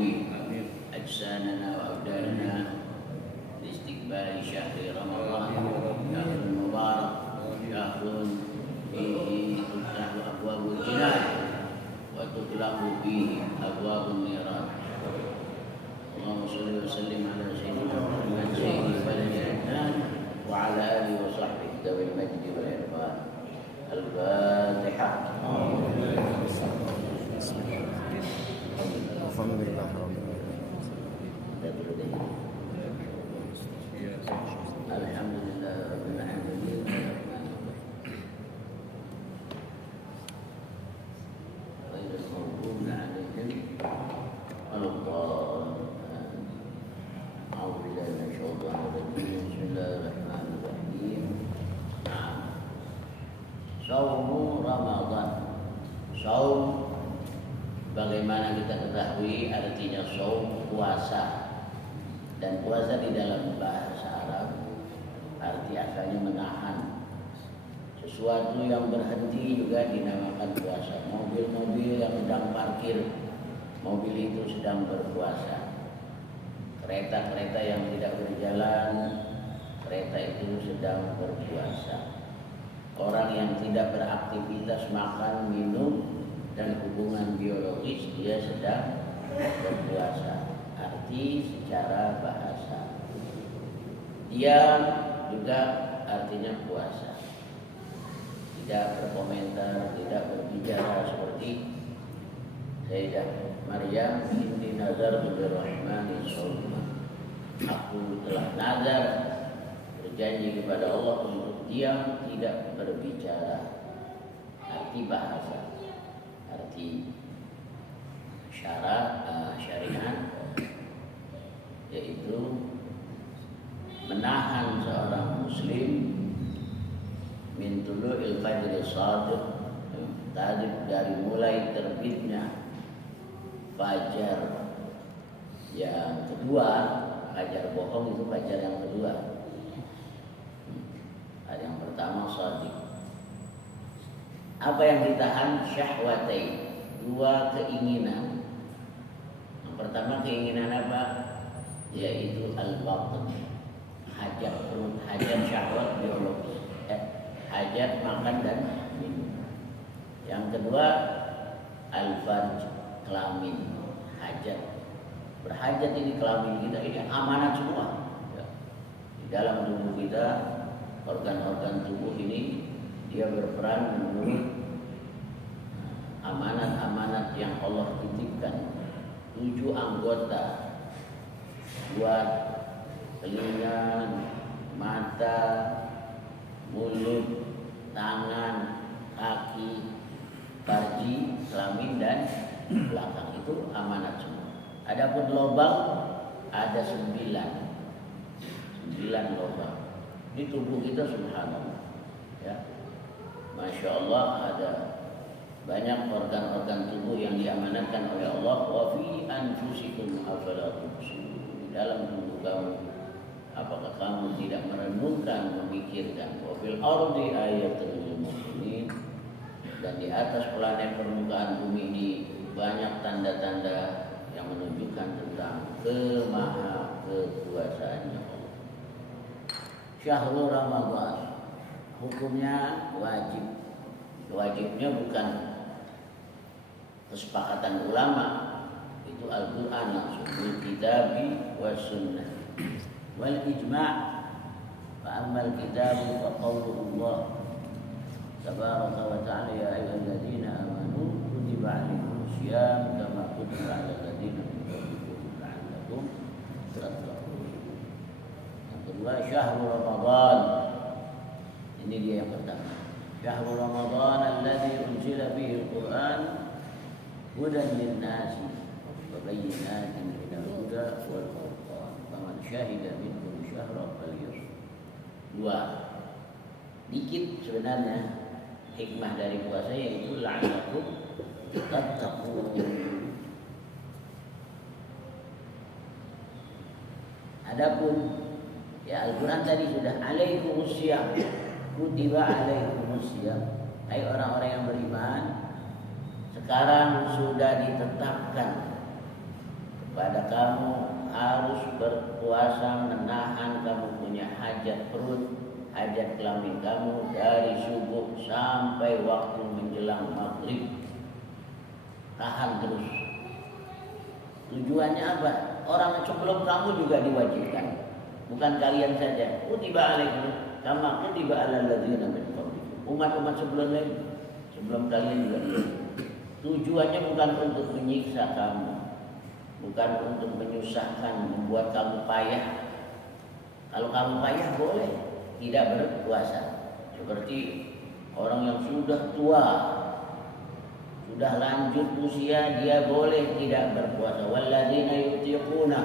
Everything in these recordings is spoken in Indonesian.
يقوي أجسادنا وأبداننا لاستقبال شهر رمضان، شهر مبارك، شهر فيه تفتح أبواب الجنان وتغلق فيه أبواب النيران. اللهم صل وسلم على سيدنا محمد سيد ولد الإنسان وعلى آله وصحبه ذوي المجد والإرفان. الفاتحة. الحمد لله رب العالمين. الحمد لله رب العالمين. غير المغضوب عليهم ولا الضالين. أعوذ بالله من الشيطان الرجيم. بسم الله الرحمن الرحيم. Saum Ramadan. Saum, bagaimana kita ketahui artinya saum, puasa. Dan puasa di dalam bahasa Arab arti asalnya menahan. Sesuatu yang berhenti juga dinamakan puasa. Mobil-mobil yang sedang parkir, mobil itu sedang berpuasa. Kereta-kereta yang tidak berjalan, kereta itu sedang berpuasa. Orang yang tidak beraktivitas makan, minum, dan hubungan biologis, dia sedang berpuasa. Arti secara bahasa. Diam juga artinya puasa. Tidak berkomentar, tidak berbicara seperti Sayyidah Maryam, inni nazartu lirrahmani shauma. Aku telah nazar, berjanji kepada Allah untuk diam, tidak berbicara. Arti bahasa, arti syariat, yaitu menahan seorang muslim min tulu'il fajri shadiq, tadi dari mulai terbitnya fajar yang kedua. Fajar bohong itu fajar yang kedua. Ada yang pertama shadiq. Apa yang ditahan? Syahwatai, dua keinginan. Yang pertama keinginan apa? Yaitu al-batin, hajat perut, hajat syahwat biologis, hajat makan dan minum. Yang kedua al-farj, kelamin, hajat. Berhajat ini kelamin kita, ini amanat semua. Di dalam tubuh kita, organ-organ tubuh ini dia berperan menurut amanat-amanat yang Allah titipkan. 7 anggota, buat telinga, mata, mulut, tangan, kaki, farji, kelamin dan belakang, itu amanat semua. Adapun lubang ada 9 lubang di tubuh kita, subhanallah. Ya, masya Allah, ada banyak organ-organ tubuh yang diamanatkan oleh Allah. Wa fi anfusikum afala tubsirun. Di dalam tubuh kamu, apakah kamu tidak merenungkan, memikirkan? Wa fil ardi ayatun lil mu'minin. Dan di atas planet permukaan bumi ini banyak tanda-tanda yang menunjukkan tentang kemahakuasaannya Allah. Syahrul Ramadan, hukumnya wajib. Wajibnya bukan kesepakatan ulama, itu Al-Quran langsung, bil kitabi was sunnah wal ijma'. Fa ammal kitabu fa qaulullah tabaraka wa ta'ala, ya ayyuhalladzina amanu kutiba 'alaikumus syiyam kama kutiba 'alal ladzina min qablikum la'allakum tattaqun. Yang kedua syahrul Ramadan, ini dia yang pertama. Syahrul Ramadan alladzi unzila fihi al-Qur'an hudan lin-nasi wa bayyinatin minal huda wal furqan faman syahida minkum syahra falyasum. Dua, dikit sebenarnya hikmah dari puasa, yaitu la'allakum tattaqun. Adapun ya Al-Quran tadi sudah alaikumussyam, kutiba alaikumussyam. Hai orang-orang yang beriman, sekarang sudah ditetapkan pada kamu harus berpuasa menahan kamu punya hajat perut, hajat kelamin kamu dari subuh sampai waktu menjelang maghrib. Tahan terus. Tujuannya apa? Orang sebelum kamu juga diwajibkan, bukan kalian saja. Kutiba alaikum kama kutiba alal ladzina min qablikum. Umat-umat sebelum kalian juga diwajibkan. Tujuannya bukan untuk menyiksa kamu, bukan untuk menyusahkan, membuat kamu payah. Kalau kamu payah boleh tidak berpuasa. Seperti orang yang sudah tua, sudah lanjut usia, dia boleh tidak berpuasa. Walladzina yutiquna,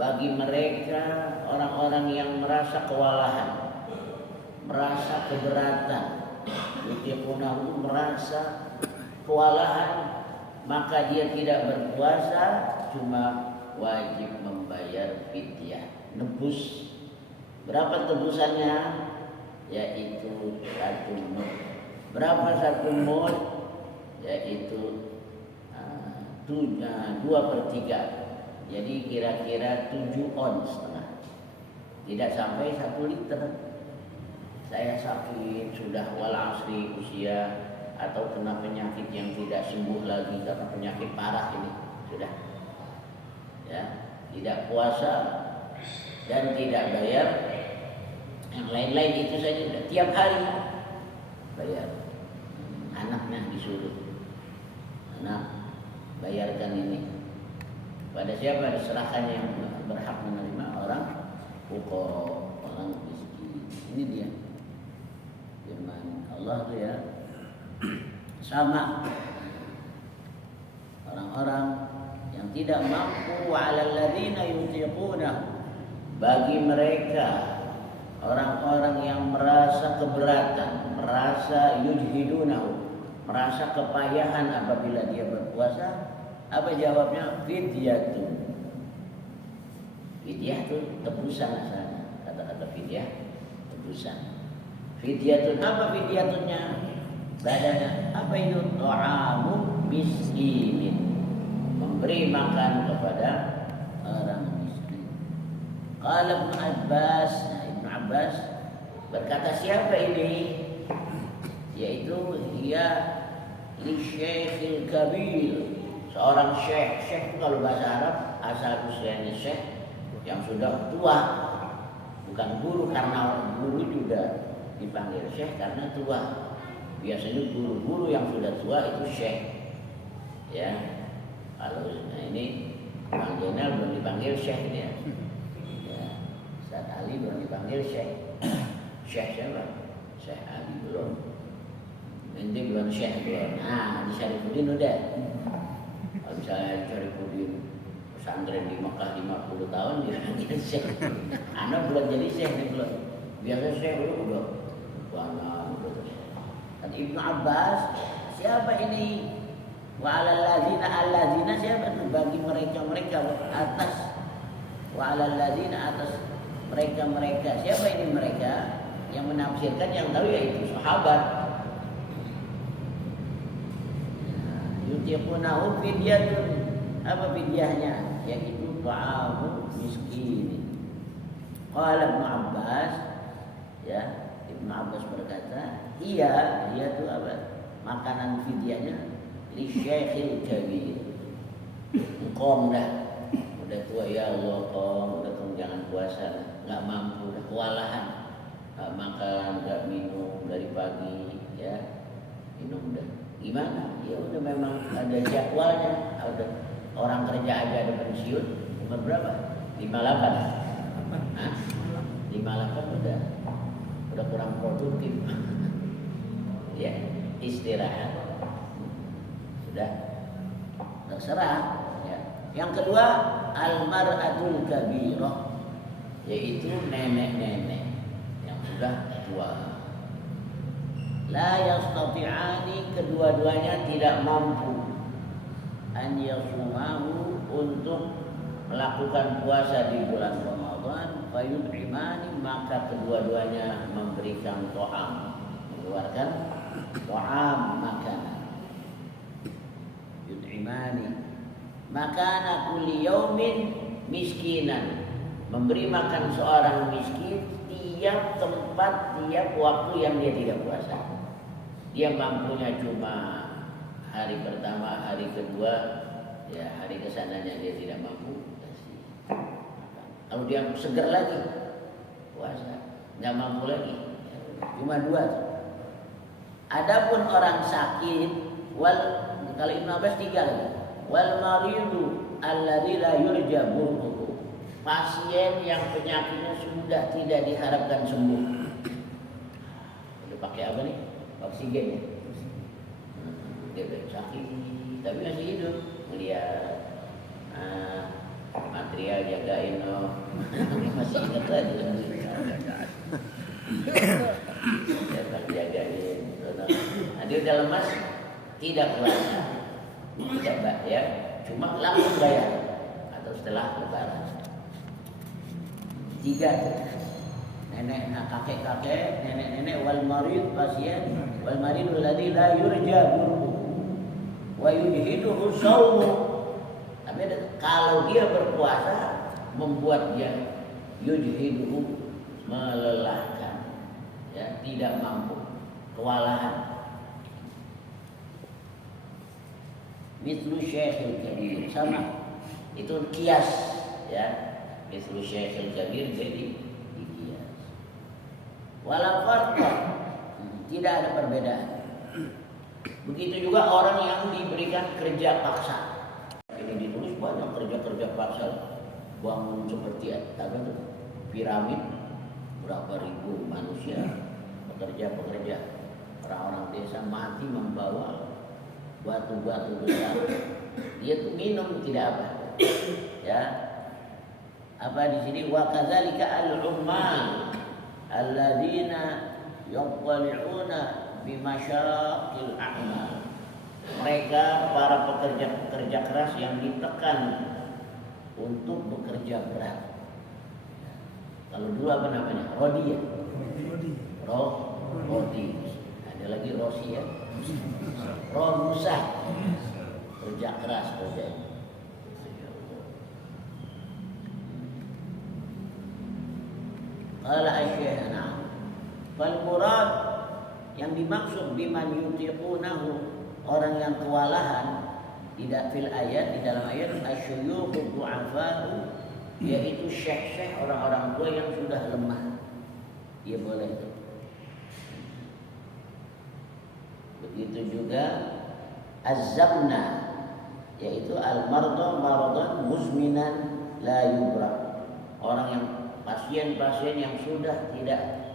bagi mereka orang-orang yang merasa kewalahan, merasa keberatan, yutiquna merasa kewalahan, maka dia tidak berpuasa, cuma wajib membayar fidyah, nebus. Berapa tebusannya? Yaitu 1 mud. Berapa 1 mud? Yaitu 2/3. Jadi kira-kira 7 ons setengah. Tidak sampai 1 liter. Saya sakit sudah wal asri usia, atau kena penyakit yang tidak sembuh lagi karena penyakit parah ini sudah, ya, tidak puasa dan tidak bayar yang lain-lain itu saja sudah tiap hari bayar. Anaknya disuruh, anak bayarkan ini. Pada siapa diserahkan yang berhak menerima? Orang fuqara, orang miskin. Ini dia firman Allah tuh ya. Sama orang-orang yang tidak mampu, wa'alal ladzina yutiquna, bagi mereka orang-orang yang merasa keberatan, merasa yujhidunahu, merasa kepayahan apabila dia berpuasa. Apa jawabnya? Fidyatun. Fidyah itu tebusan asalnya. Kata-kata fidyah tebusan. Fidyatun, apa fidyatunnya? Badanya apa itu? Ta'amu miskinin, memberi makan kepada orang miskin. Qala Ibnu Abbas, Ibnu Abbas berkata, siapa ini? Yaitu ia li Syekhil Kabir, seorang syekh. Syekh itu kalau bahasa Arab asal usulnya syekh yang sudah tua, bukan guru, karena guru juga dipanggil syekh karena tua. Biasanya guru-guru yang sudah tua itu syekh, ya. Kalau ini panggilnya belum dipanggil syekh dia, ya. Ustaz Ali belum dipanggil syekh. Syekh siapa? Syekh Ali belum. Nanti belum syekh belum. Nah, di Syarifuddin udah. Kalau misalnya Syarifuddin pesantren di Mekah 50 tahun dia panggil syekh. Anak belum jadi syekh nih belum. Biasa syekh dulu udah banyak. Ibnu Abbas, siapa ini? Wa 'alal ladzina, alladzina siapa itu? Bagi mereka atas, wa 'alal ladzina atas mereka. Siapa ini mereka? Yang menafsirkan yang tahu yaitu sahabat. Yutiqunahu fidyatun. Apa fidyahnya? Yaitu ta'amu miskin. Qala Ibnu Abbas, ya. Ibnu Abbas berkata, iya itu apa? Makanan fidyahnya li Syekhil Kabir. Engkau udah tua ya Allah, udah jangan puasa, nggak mampu, udah kewalahan, nggak makan, nggak minum dari pagi, ya, minum udah gimana? Ya udah memang ada jadwalnya, ada orang kerja aja ada pensiun, umur berapa? 58. Hah? 58 udah kurang produktif. Ya, istirahat. Sudah terserah, ya. Yang kedua, al-mar'atul kabirah, yaitu nenek-nenek yang sudah tua. La yastati'ani, kedua-duanya tidak mampu an yasumahu, untuk melakukan puasa di bulan Ramadan. Fayud'imani, maka kedua-duanya memberikan to'am, mengeluarkan to'am, makanan. Yud'imani, Maka kulli yaumin miskinan, memberi makan seorang miskin tiap tempat, tiap waktu yang dia tidak puasa. Dia mampunya cuma hari pertama, hari kedua, ya hari kesananya dia tidak mampu, kasih. Kalau dia seger lagi puasa, nggak mampu lagi, cuma 2. Adapun orang sakit, kalau Ibnu Abbas 3 lagi. Wal maridu alladzi la yurja burruhu. Pasien yang penyakitnya sudah tidak diharapkan sembuh. Udah pakai apa nih? Oksigen ya. Dia sakit tapi masih hidup. Melihat material jagain masih ingat lagi. Jagain. Nah, dia udah lemas, tidak puasa. Tidak ya, cuma langsung bayar atau setelah lebaran. 3 nenek, kakek-kakek, nenek-nenek, wal marid pasien, wal maridul ladzi la yurja burruhu wa yujhiduhu shaumu. Tapi kalau dia berpuasa membuat dia yujhiduhu, melelahkan, ya, tidak mampu, kewalahan. Mithlu Syekhul Kabir, sama itu kias, ya. Mithlu Syekhul Kabir jadi kias. Wala farqa, tidak ada perbedaan. Begitu juga orang yang diberikan kerja paksa. Ini ditulis banyak kerja paksa. Bangun seperti apa itu? Piramid, berapa ribu manusia, pekerja, orang-orang desa mati membawa batu-batu besar. Dia tuh minum tidak apa, ya. Apa di sini? Wa kadzalika al-ummal alladzina yattali'una bi masyaqqil a'mal. Mereka para pekerja keras yang ditekan untuk bekerja berat. Kalau dulu apa namanya? Rodi ya? Rodi. Ada lagi rosi ya? Romusah. Kerja keras kerjanya. Qala asy-syekh, na'am. Fal murad yang dimaksud biman yutiqunahu, orang yang kewalahan, tidak fil ayat, di dalam ayat asyuyukhu du'afa'u, yaitu syekh-syekh, orang-orang tua yang sudah lemah. Dia boleh itu. Begitu juga az-zabna, yaitu al-marda maradan muzminan la yubra, orang yang pasien-pasien yang sudah tidak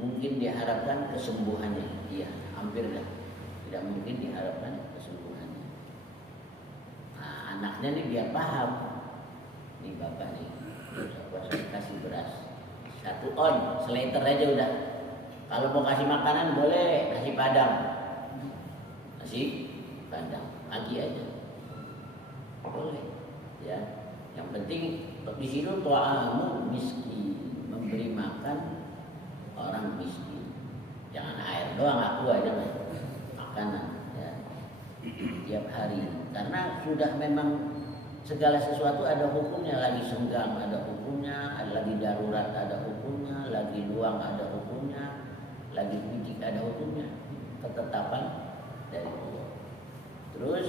mungkin diharapkan kesembuhannya. Iya, hampir dah tidak mungkin diharapkan kesembuhannya. Nah, anaknya nih biar paham, nih bapak nih puasa kasih beras 1 on, seliter aja udah. Kalau mau kasih makanan boleh kasih padang, pagi aja boleh, ya. Yang penting di sini ta'amu miskin, memberi makan orang miskin. Jangan air doang, aku aja makanan, ya, tiap hari. Karena sudah memang segala sesuatu ada hukumnya, lagi senggang ada hukumnya, lagi darurat ada hukumnya, lagi luang ada hukumnya, lagi picik ada hukumnya. Ketetapan dari Allah. Terus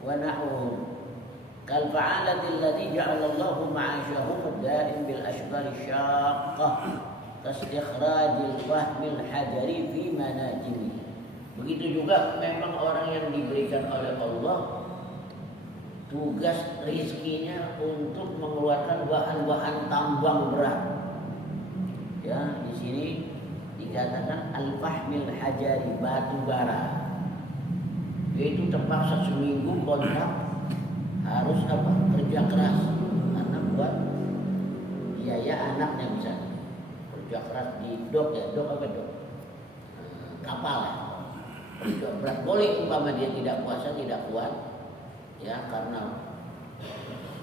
wa nahum kal fa'alati allati ja'alallahu ma'ashahum ad-da'im bil ashghal syaqqah kastikhrajil fahmil hajari fi manajimi. Begitu juga memang orang yang diberikan oleh Allah tugas rizkinya untuk mengeluarkan bahan-bahan tambang berat. Ya, di sini dikatakan al-fahmil hajari, batu bara. Yaitu terpaksa seminggu kontrak harus apa? Kerja keras karena buat biaya anaknya misalnya. Kerja keras di dok ya, dok apa dok? Kapal ya. Kerja berat. Boleh umpama dia tidak puasa, tidak kuat, ya, karena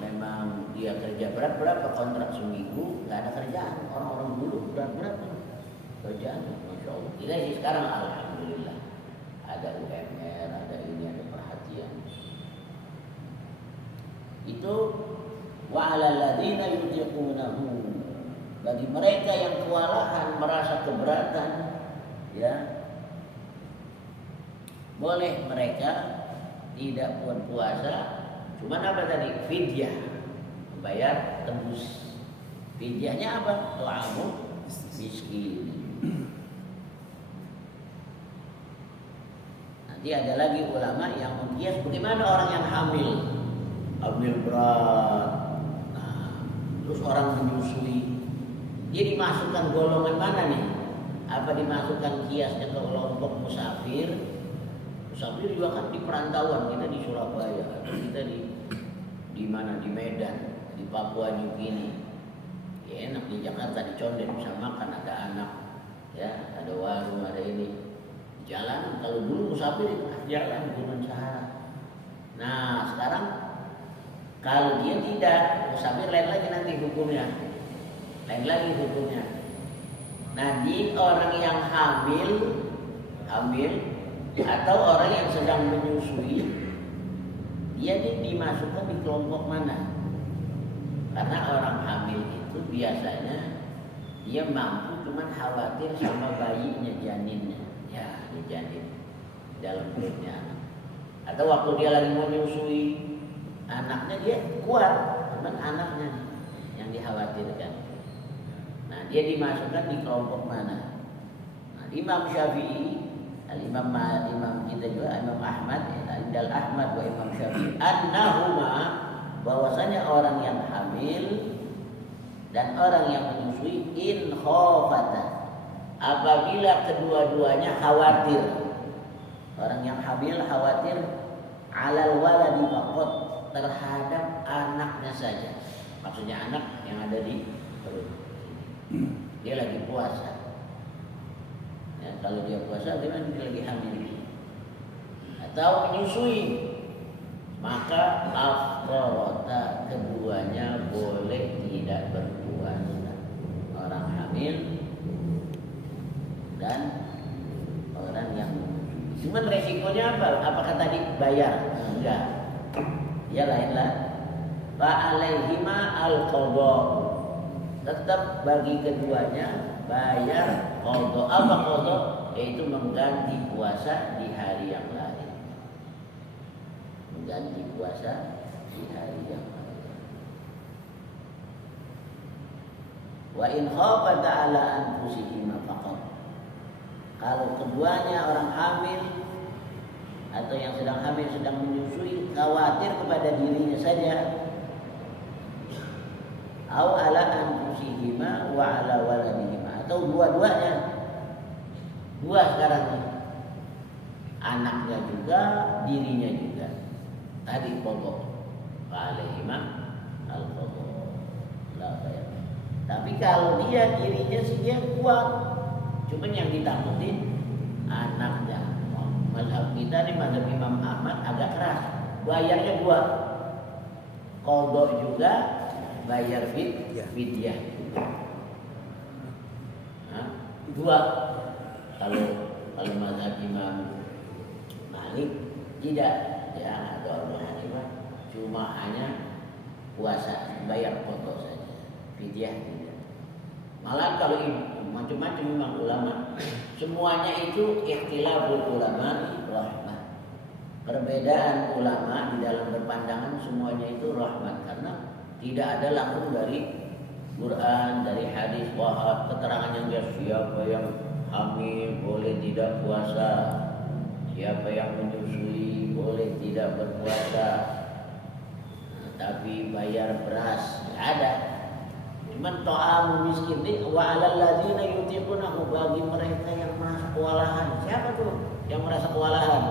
memang dia kerja berat, berapa kontrak seminggu nggak ada kerjaan. Orang-orang dulu berat kerjaan, masya Allah. Kita sih sekarang alhamdulillah ada UMR, ada ini, ada perhatian. Itu wa 'alal ladzina yutiqunahu, bagi mereka yang kewalahan, merasa keberatan, ya, boleh mereka tidak buat puasa, cuman apa tadi? Fidyah, membayar tebus. Fidyahnya apa? Ta'amu miskin. Nanti ada lagi ulama yang mengkias bagaimana orang yang hamil berat, nah, terus orang menyusui, dia dimasukkan golongan mana nih? Apa dimasukkan kiasnya ke kelompok musafir? Musafir juga kan di perantauan, kita di Surabaya, kita di mana, di Medan, di Papua New Guinea. Ya, enak di Jakarta, di Condet bisa makan, ada anak, ya, ada warung, ada ini. Jalan, kalau dulu musafir jalan Gunung Sahara. Nah, sekarang kalau dia tidak, musafir lain lagi nanti hukumnya. Lain lagi hukumnya. Nah, di orang yang hamil atau orang yang sedang menyusui, dia dimasukkan di kelompok mana? Karena orang hamil itu biasanya dia mampu, cuman khawatir sama bayinya, janinnya. Ya, dia janin dalam perutnya anak. Atau waktu dia lagi mau menyusui anaknya, dia kuat, cuman anaknya yang dikhawatirkan. Nah, dia dimasukkan di kelompok mana? Nah, Imam Syafi'i, Imam kita juga, Imam Ahmad, Indal Ahmad wa Imam Syafi'i, annahuma, bahwasanya orang yang hamil dan orang yang menyusui, in khafata, apabila kedua-duanya khawatir. Orang yang hamil khawatir alal waladi faqat, terhadap anaknya saja. Maksudnya anak yang ada di perut. Dia lagi puasa. Ya, kalau dia puasa, dia lagi hamil. Atau menyusui, maka afqarata, keduanya boleh tidak berpuasa. Orang hamil dan orang yang menyusui. Cuman resikonya apa? Apakah tadi bayar? Enggak. Ya lainlah. Fa alaihima al-qadha, tetap bagi keduanya bayar qadha. Apa qadha? Yaitu mengganti puasa di hari yang lain. Mengganti puasa di hari yang lain. Wa in khafata ala anfusihima faqat, kalau keduanya orang hamil atau yang sedang hamil, sedang menyusui, khawatir kepada dirinya saja, au ala anfusihima wa ala waladihima, atau dua-duanya, dua sekarang nih, anaknya juga, dirinya juga, tadi pokok alaihima al-qadha la bayar. Tapi kalau dia dirinya sih dia kuat, cuman yang ditakutin anaknya. Mazhab kita nih, mazhab Imam Ahmad agak keras, bayarnya dua, qadha juga, bayar fidyah juga. Nah, dua. Kalau mazhab Imam Malik tidak, ya, atau Abu Hanifah cuma hanya puasa, bayar qadha saja, fidyah tidak. Malah kalau macam-macam memang ulama, semuanya itu ikhtilaful ulama rahmah. Perbedaan ulama di dalam berpandangan semuanya itu rahmat, karena tidak ada langsung dari Quran, dari hadis, bahwa keterangan yang dia, siapa yang hamil boleh tidak puasa, siapa yang menyusui boleh tidak berpuasa, tapi bayar beras tidak ada. Cuman ta'amu miskin ini wa 'alal ladzina yutiqunahu, bagi mereka yang merasa kewalahan. Siapa tuh yang merasa kewalahan?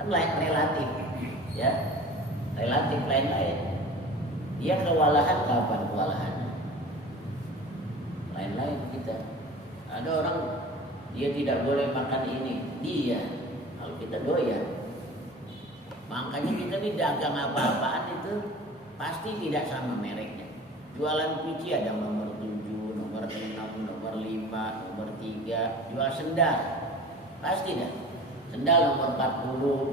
Kan relatif, ya, relatif lain-lain. Dia kewalahan kapan kewalahannya? Lain-lain kita. Ada orang dia tidak boleh makan ini, dia, kalau kita doyan. Makanya kita di dagang apa-apaan itu pasti tidak sama mereknya. Jualan kunci ada nomor 7, nomor 6, nomor 5, nomor 3. Jual sendal, pasti dah. Sendal nomor 40.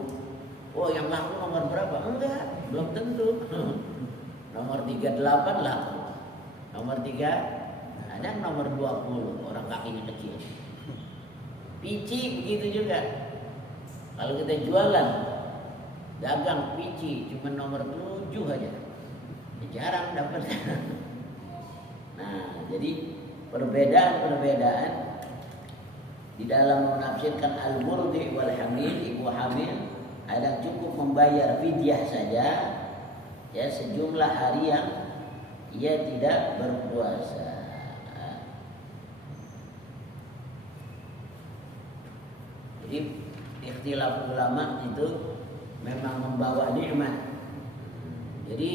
Oh, yang laku nomor berapa? Enggak. Belum tentu. Nomor 38 lah. Nomor 3 ada nomor 20 orang kakinya kecil. Pici begitu juga. Kalau kita jualan dagang pici cuma nomor 7 aja. Jarang dapat. Nah, jadi perbedaan-perbedaan di dalam menafsirkan al-murdi wal hamil, ibu hamil ada cukup membayar fidyah saja ya sejumlah hari yang ia tidak berpuasa. Jadi ikhtilaf ulama itu memang membawa nikmat. Jadi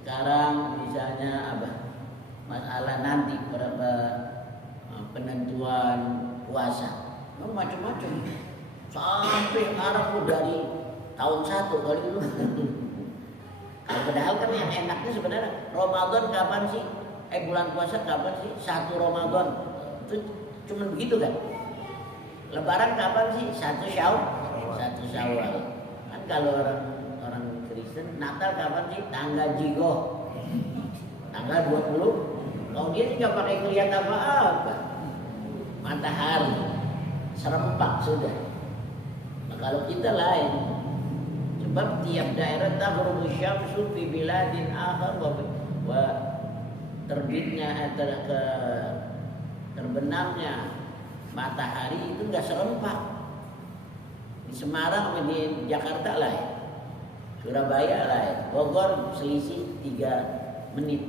sekarang misalnya apa? Masalah nanti penentuan puasa, macam-macam. Sampai Arab dari tahun 1 kali dulu. Padahal kan yang enaknya sebenarnya Ramadan kapan sih? Bulan puasa kapan sih? 1 Ramadan. Itu cuma begitu kan? Lebaran kapan sih? 1 Syawal. Kan kalau orang Kristen Natal kapan sih? Tanggal Jigo. Tanggal 20. Kalau dia tidak pakai kelihatan apa-apa. Matahari serempak sudah. Nah, kalau kita lain, sebab tiap daerah taghrubu syamsu fi biladin akhar wa terbitnya terbenamnya matahari itu enggak serempak. Di Semarang sama di Jakarta lain. Surabaya lain. Bogor selisih 3 menit.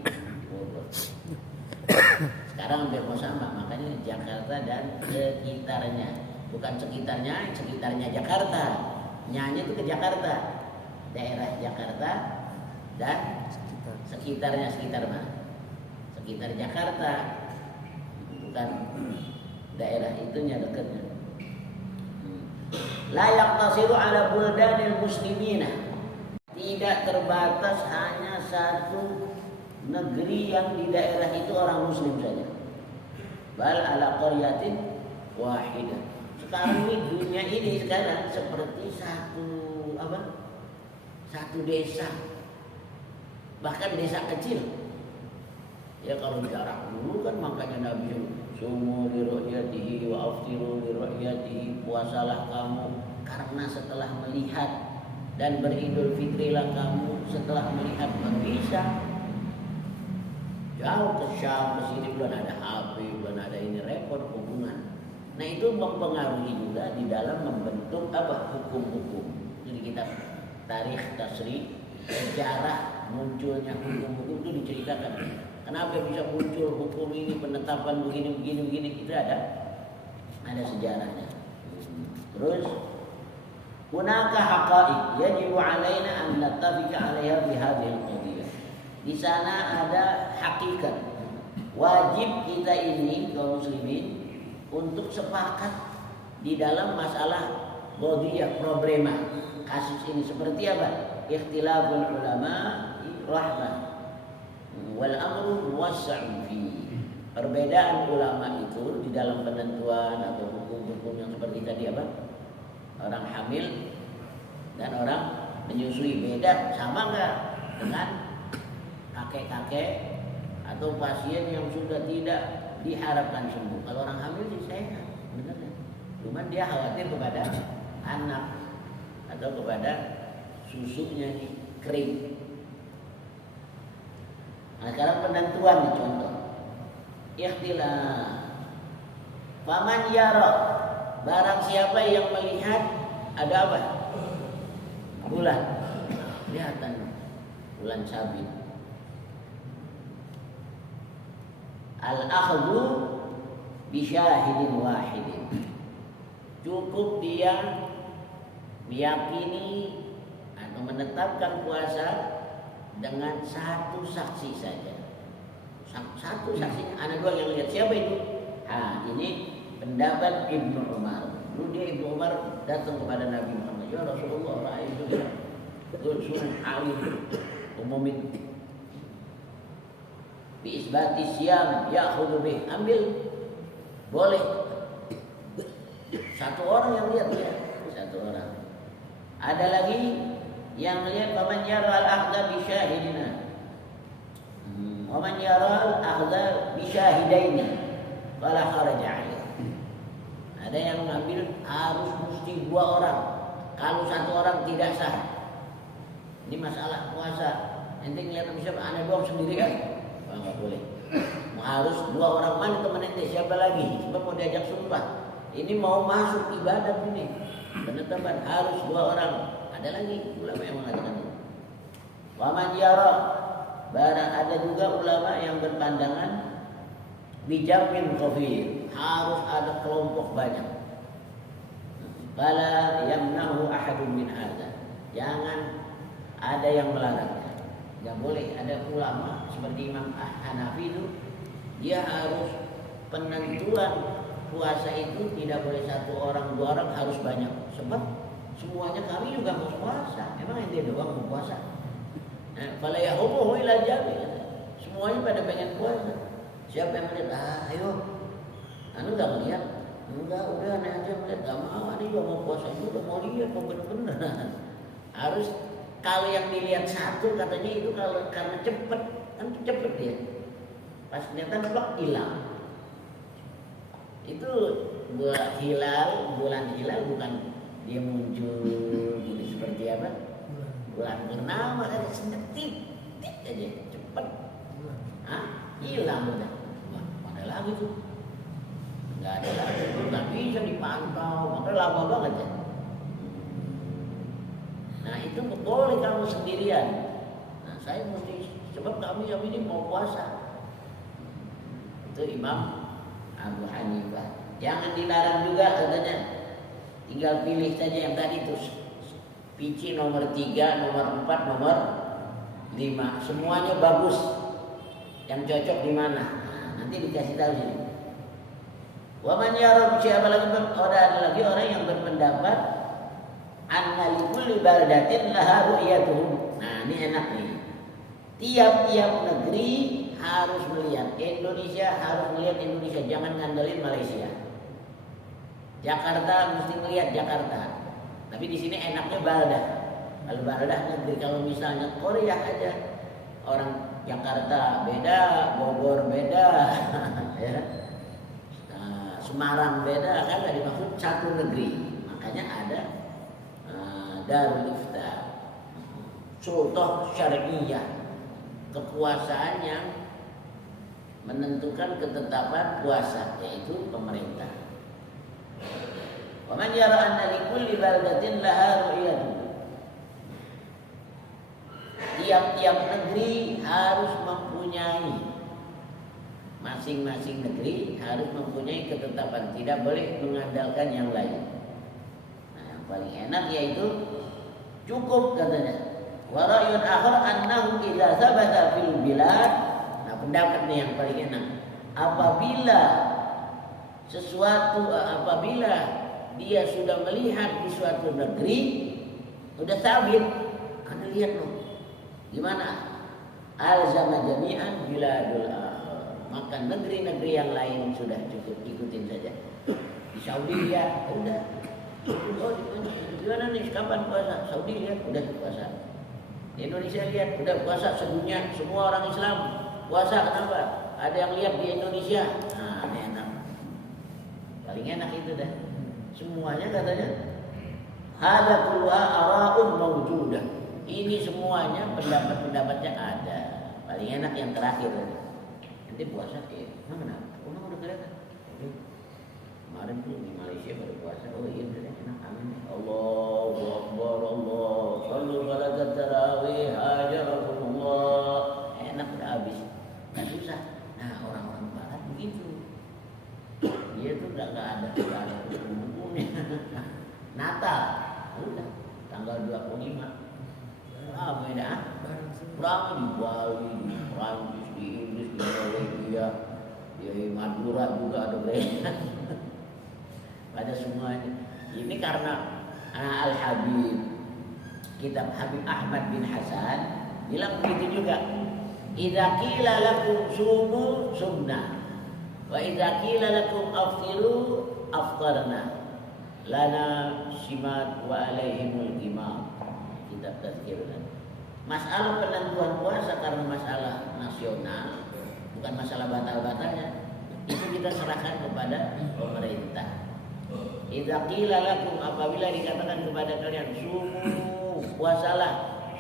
Sekarang hampir mau sama, makanya Jakarta dan sekitarnya, bukan sekitarnya Jakarta, nyanyi itu ke Jakarta, daerah Jakarta dan sekitar mana? Sekitar Jakarta, bukan daerah itunya dekatnya. La yaqtasiru ala buldanil muslimina, tidak terbatas hanya satu negeri yang di daerah itu orang muslim saja. Bal ala qaryatin wahidah. Sekarang ini dunia ini sekarang seperti satu desa. Bahkan desa kecil. Ya kalau jarak dulu kan makanya Nabi sumu li ru'yatihi wa aftiru li ru'yatihi, puasalah kamu karena setelah melihat, dan beridul fitrilah kamu setelah melihat. Bisa jauh ke Syam, ke sini belum ada HP, belum ada ini, repot hubungan. Nah itu mempengaruhi juga di dalam membentuk hukum-hukum. Jadi kita tarikh tasri, sejarah munculnya hukum-hukum itu diceritakan. Kenapa bisa muncul hukum ini, penetapan begini, itu ada sejarahnya. Terus hunaka haqa'iq yajibu 'alaina an nattafiqa 'alaiha bi hadhihi al-qadhiyah. Di sana ada hakikat. Wajib kita ini kaum muslimin untuk sepakat di dalam masalah qadhiyah, problema kasus ini. Seperti apa? Ikhtilaful ulama rahmah wal amru muwassa'un fi. Perbedaan ulama itu di dalam penentuan atau hukum-hukum yang seperti tadi orang hamil dan orang menyusui, beda sama enggak dengan kakek-kakek atau pasien yang sudah tidak diharapkan sembuh. Kalau orang hamil sih sehat, benar ya. Cuma dia khawatir kepada anak atau kepada susunya nih kering. Nah, sekarang penentuan nih contoh. Ikhtilaf. Faman yara, barang siapa yang melihat ada bulan. Kelihatan bulan sabit. Al-akhdhu bisyahidin wahidin. Cukup dia meyakini atau menetapkan puasa dengan satu saksi saja. Satu saksi, ada 2 yang lihat. Siapa itu? Ini pendapat Ibnu Umar. Dulu dia Ibnu Umar datang kepada Nabi Muhammad. Ya Rasulullah, itu suruh alim umumin bi isbati siyam ya'khudhu bih, ambil boleh. Satu orang yang lihat ya, satu orang. Ada lagi Yang lihat faman yara al-akhdha bi syahidina. Waman yara al-akhdha bi syahidaini fala haraja alaihi. Ada yang mengambil harus mesti 2 orang. Kalau 1 orang tidak sah. Ini masalah puasa. Ente ngeliat siapa? Anda doang sendiri kan? Enggak boleh. Harus 2 orang. Mana teman ente? Siapa lagi? Sebab mau diajak sumpah. Ini mau masuk ibadat ini. Penetapan harus 2 orang. Ada lagi ulama yang mengatakan itu. Waman yara, barang ada juga ulama yang berpandangan bijamin kafir, harus ada kelompok banyak. Fala yamnahu ahadun min hadza. Jangan ada yang melarangnya. Enggak boleh. Ada ulama seperti Imam Hanafi itu, dia harus penentuan puasa itu tidak boleh 1 orang 2 orang, harus banyak. Sebab semuanya kami juga mau puasa. Emang ente doang mau puasa? Fala yahumu ila jami. Semuanya pada pengen puasa. Siapa yang melihat? Ayo. Anu enggak melihat? Enggak, udah aneh aja melihat. Enggak mau, aneh juga mau puasa juga, mau lihat, mau bener-bener. Harus, kalau yang dilihat 1 katanya itu kalau karena cepet, kan cepet dia. Pas kelihatan plak hilang. Itu bulan hilal bukan dia muncul gini seperti apa? Bulan purnama kan sedetik aja cepet. Hilang udah. Wah, mana lagi tuh? Enggak ada lagi, nggak bisa dipantau, makanya lama banget ya. Nah itu boleh kamu sendirian. Nah saya mesti, sebab kami ini mau puasa. Itu Imam Abu Hanifah. Jangan dilarang juga katanya. Tinggal pilih saja yang tadi itu. Pici nomor 3, nomor 4, nomor 5. Semuanya bagus. Yang cocok di mana? Nah, nanti dikasih tahu sini. Wa man yara, siapa lagi? Ada lagi orang yang berpendapat anna likulli baldatin laha ru'yatuhum. Nah, ini enak nih. Tiap-tiap negeri harus melihat. Indonesia harus melihat Indonesia, jangan ngandelin Malaysia. Jakarta mesti melihat Jakarta. Tapi di sini enaknya baldah. Kalau baldah negeri, kalau misalnya Korea aja, orang Jakarta beda, Bogor beda, ya. Semarang beda, kan nggak dimaksud satu negeri. Makanya ada Darul Iftar, Sultan Syariah, kekuasaan yang menentukan ketetapan puasa, yaitu pemerintah. Wa man yara anna likulli baldatin laha ru'yatun. Tiap-tiap negeri harus mempunyai, masing-masing negeri harus mempunyai ketetapan, tidak boleh mengandalkan yang lain. Nah, yang paling enak yaitu cukup katanya. Wa ra'yun akhar annahu idza thabata fil bilad. Nah, pendapat nih yang paling enak. Apabila dia sudah melihat di suatu negeri, udah sabit, Anda lihat loh. Gimana? Alzama jami'an biladul akhir. Maka negeri-negeri yang lain sudah cukup, ikutin saja. Di Saudi lihat, udah. Oh, di mana nih? Kapan puasa? Saudi lihat, udah puasa. Di Indonesia lihat, udah puasa sedunia. Semua orang Islam puasa, kenapa? Ada yang lihat di Indonesia. Nah, ini enak. Paling enak itu dah. Semuanya katanya hada kulluha ara'un mawjudah. Ini semuanya pendapat-pendapatnya ada. Paling enak yang terakhir. Nanti puasa ya. Mana? Udah kelihatan. Kemarin tuh di Malaysia baru puasa. Oh iya benar enak. Amin. Allahu Akbar. Allah. Shallu ala tarawih hajakumullah. Enak udah habis. Enggak susah. Nah, orang-orang barat begitu. Dia tuh enggak ada umumnya. Natal. Udah tanggal 25. Beda. Perang di Bali, di Prancis, di Inggris, di Norwegia, di Madura juga ada beda. Pada semuanya. Ini karena Al-Habib, kitab Habib Ahmad bin Hasan bilang begitu juga. Idza qila lakum sumu sumna wa idza qila lakum aftiru aftarna lana simat wa alaihimul imam. kitab tazkirah. Masalah penentuan puasa karena masalah nasional, bukan masalah batal-batalnya, itu kita serahkan kepada pemerintah. Idza qila lakum, apabila dikatakan kepada kalian sumu, puasalah,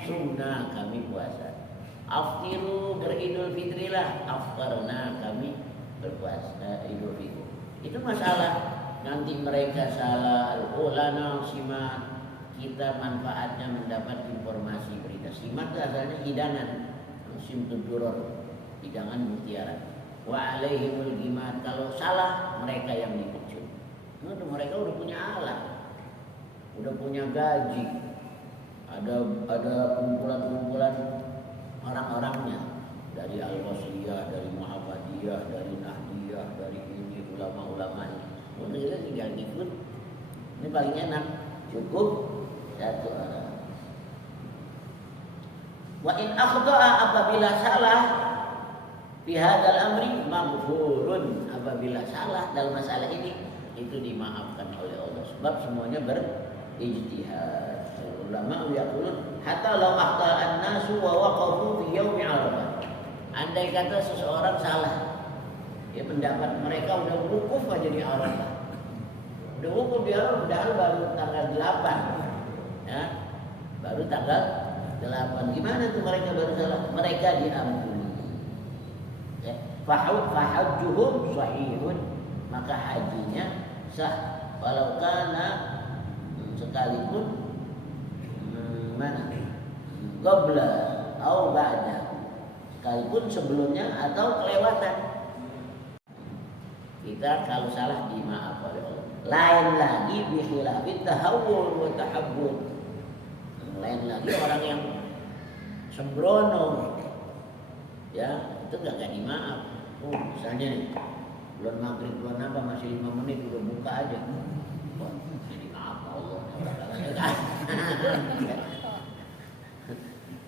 sunnah kami puasa. Aftiru, beridul fitrilah, aftarna kami berpuasa idul fitri. Itu masalah. Nanti mereka salah, ulana simak, kita manfaatnya mendapat informasi berita. Simak itu asalnya hidangan, simtud duror, hidangan mutiara. Wa alaihimul gimat, kalau salah mereka yang dipecut. Mereka udah punya alat, udah punya gaji, ada kumpulan-kumpulan orang-orangnya dari Al-Wasliyah, dari Muhammadiyah, dari Nahdiyah, dari ini ulama-ulama. Udah kita tinggal ikut. Ini paling enak, cukup satu orang. Wa in akhta'a, apabila salah fi hadzal amri maghfurun, apabila salah dalam masalah ini itu dimaafkan oleh Allah sebab semuanya berijtihad. Ulama yaqulun hatta law akhta'a an-nasu wa waqafu fi yaumi Arafah. Andai kata seseorang salah, ya pendapat mereka udah wukuf aja di Arafah. Udah wukuf di Arafah padahal baru tanggal 8. Ya. Baru tanggal 8. Gimana tuh mereka baru salah? Mereka diampuni. Ya. Fahajjuhum sahihun, maka hajinya sah walau kana sekalipun mana qabla au ba'da, sekalipun sebelumnya atau kelewatan. Kita kalau salah dimaaf oleh Allah. Lain lagi bi khilafit tahawwur wa tahabbur. Lain lagi orang yang sembrono, ya itu nggak dimaaf. Oh misalnya nih bulan maghrib bulan apa masih 5 menit udah buka aja. Wah ini maaf Allah.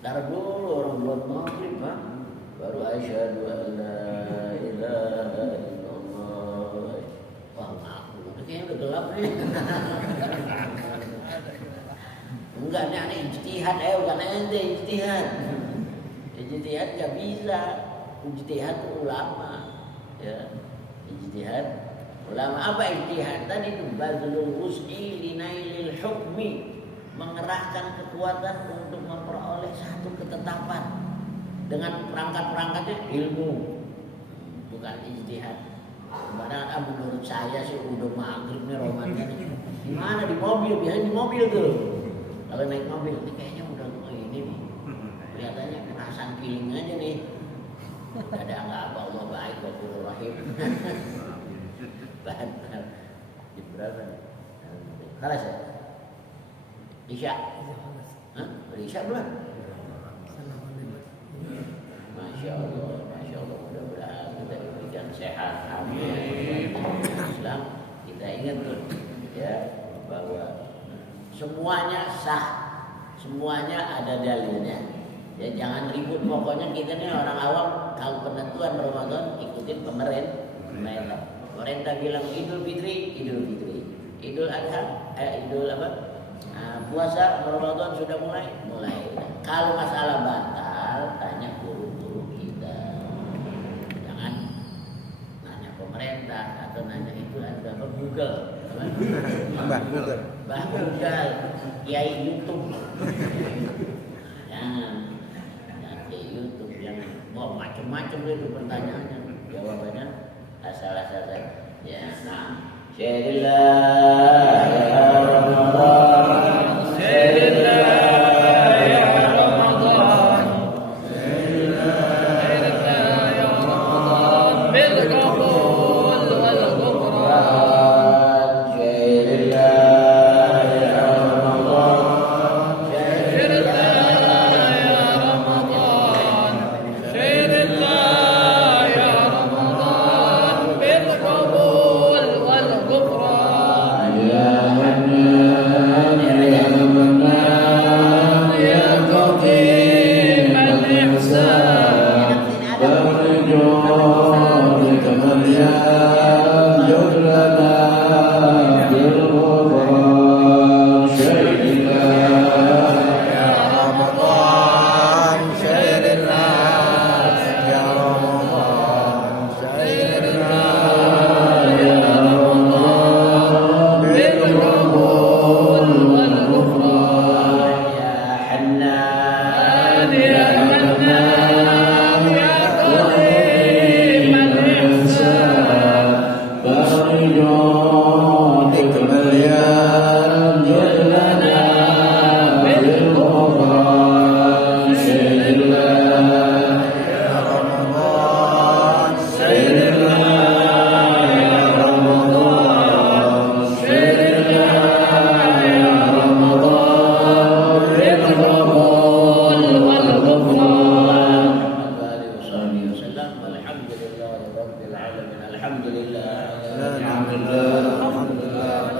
Ntar dulu orang bulan maghrib kan baru asyhadu an la ilaha illallah. Wah ngaku kayaknya udah gelap nih. Enggak, ini aneh ijtihad, bukan ente ijtihad. Ijtihad gak bisa. Ijtihad itu ulama. Ya. Ijtihad ulama. Apa ijtihad? Tadi itu bazlul wus'i linailil hukmi, mengerahkan kekuatan untuk memperoleh satu ketetapan dengan perangkat-perangkatnya ilmu, bukan ijtihad. Padahal menurut saya sih udah maghrib nih romannya nih. Gimana di mobil, biasanya di mobil tuh. Kalau naik mobil, ini kayaknya udah ini nih. Kelihatannya perasaan feeling aja nih. Ada nggak apa Allah baik, Ghafurur Rahim. Bantal. Berapa? Kalah ya? Isya. Hah? Isya belum? Masya Allah, mudah-mudahan kita diberikan sehat. Amin. Islam kita ingat tuh, ya bahwa semuanya sah, semuanya ada dalilnya. Ya jangan ribut, pokoknya kita nih orang awam kalau penentuan Ramadan ikutin pemerintah. Pemerintah bilang Idul Fitri, Idul Adha, Idul apa? Puasa Ramadan sudah mulai. Kalau masalah batal, tanya guru-guru kita. Jangan nanya pemerintah atau nanya itu ada apa Google. Mbah Google, Kiai YouTube. Jangan Kiai YouTube yang mau macam-macam itu pertanyaannya, jawabannya asal-asal saja. Ya, nah, syarillah ya Ramadan, syarillah ya Ramadan, syarillah ya Ramadan, bil qabul wal ghufran, syarillah ya Ramadan, syarillah ya Ramadan, syarillah ya Ramadan, bil qabul wal ghufran. wasallam. Walhamdulillahi rabbil alamin. Alhamdulillah. Alhamdulillah.